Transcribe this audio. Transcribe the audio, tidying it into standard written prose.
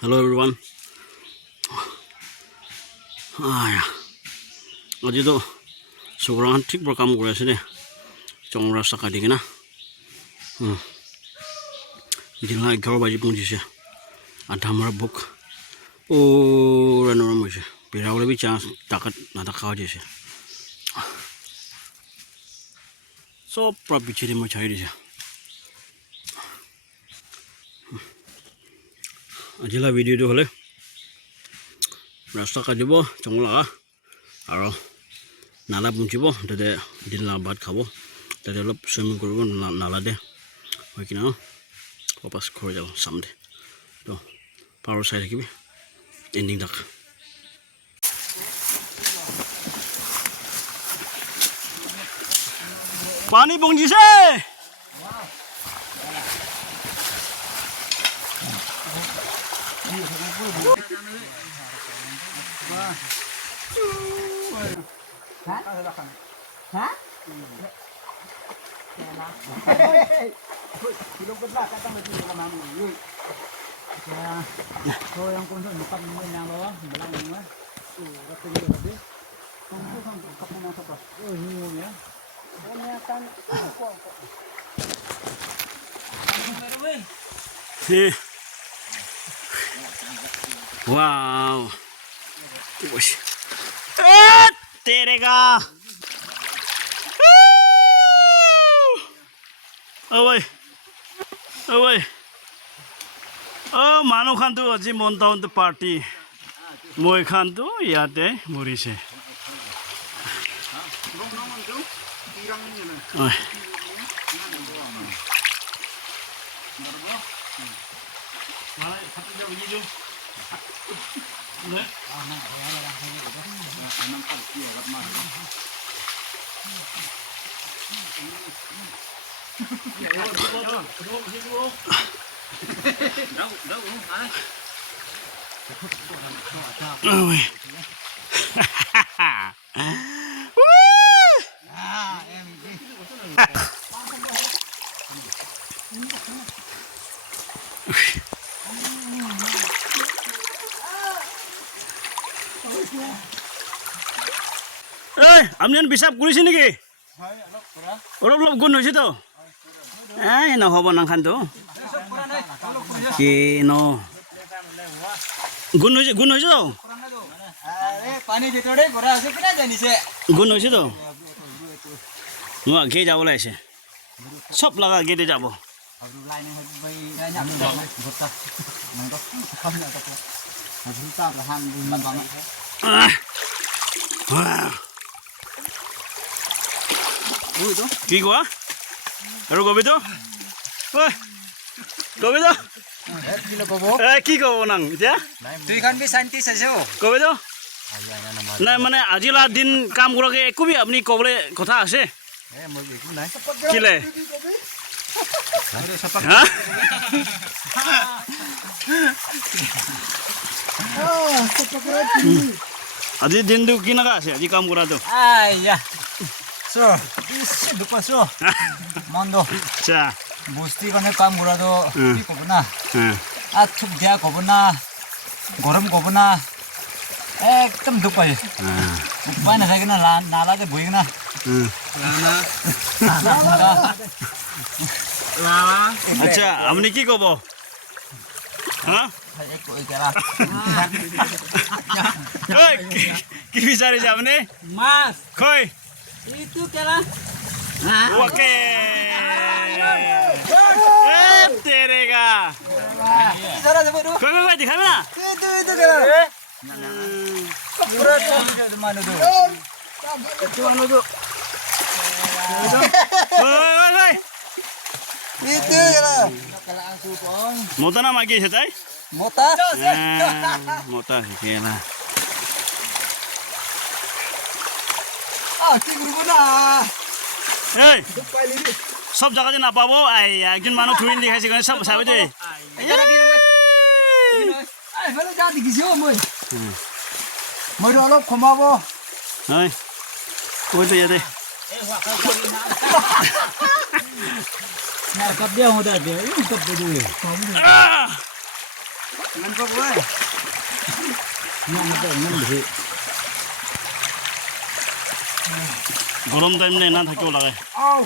Hello everyone. আজি তো চুৰান ঠিক প্ৰকাম কৰি আছে দে চংৰা চাকা দি কিনা দিনা 11 বাজি পৌঁছিছে আধা মাৰা বুক নৰম হৈছে বিৰাবলৈ বি চান্স টাকাত নাথাকা হৈ দিছে চব পৰা পিছেদি মই চাই দিছে আজিলা ভিডিঅ'টো হ'লে ৰাস্তা কাটিব জংলা আৰু নালা পুঞ্চিব তাতে দিলা ভাত খাব তাতে অলপ সুইমিং কৰিব নালা দে হৈ কিনা বাপাছ ঘৰ যাব চামদে তো পাৱাৰ চাই থাকিবি এণ্ডিং তাক পানী পঞ্জিছে Thôi ông con thằng cầm bên nào đó, mình làm gì nữa? Rất là nhiều đấy. Không cầm nào thật rồi. Nhiều nhá. Anh nha tan. Wow. Terega. Ôi. Ôi. মানুহ খানটো আজি মনটাউনটো party মই খানটো ইয়াতে মৰিছে Ôi. Ê, আমজন বিসাব কৰিছে নেকি অলপ অলপ গুণ হৈছে তো নহ'ব নাখানটো কি ন গুণ হৈছে তো গুণ হৈছে তো মই আগেই যাব লাগিছে চব লগা আগেতে যাব কি কোৱা আৰু কবি তো কবি তো কি ক'ব নাং এতিয়া কবি তো নাই মানে আজিলা দিন কাম কৰাকে একো বি আপুনি ক'বলৈ কথা আছে কিলে আজি দিনটো কি নাকা আছে আজি কাম কৰাটো আচ্ছা বস্তি কাৰণে কাম কৰাটো কি ক'ব না থুক দিয়া ক'ব না গৰম ক'ব না একদম দুখ পাইছে উপায় নাথাকে না নালাতে বহি কিনা আচ্ছা আপুনি কি ক'ব কি বিচাৰিছে আপুনি মাছ খৈ এইটো কেলা ওকে তেৰেগা খৈ দেখাবি না মতা না মাগি আছে তাই মতা মতা শিকেলা কি কৰিব না এই সব জায়গাতে নাপাব একজন মানুহ থুইন দেখাইছে কাৰণে সব চাব দেই মইতো অলপ কমাব হয় কৈছো ইয়াতে কাপ দিয়া হওঁ দিয়া কাপ ইমান পাবই গৰম টাইম নাই না থাকিব লাগে আও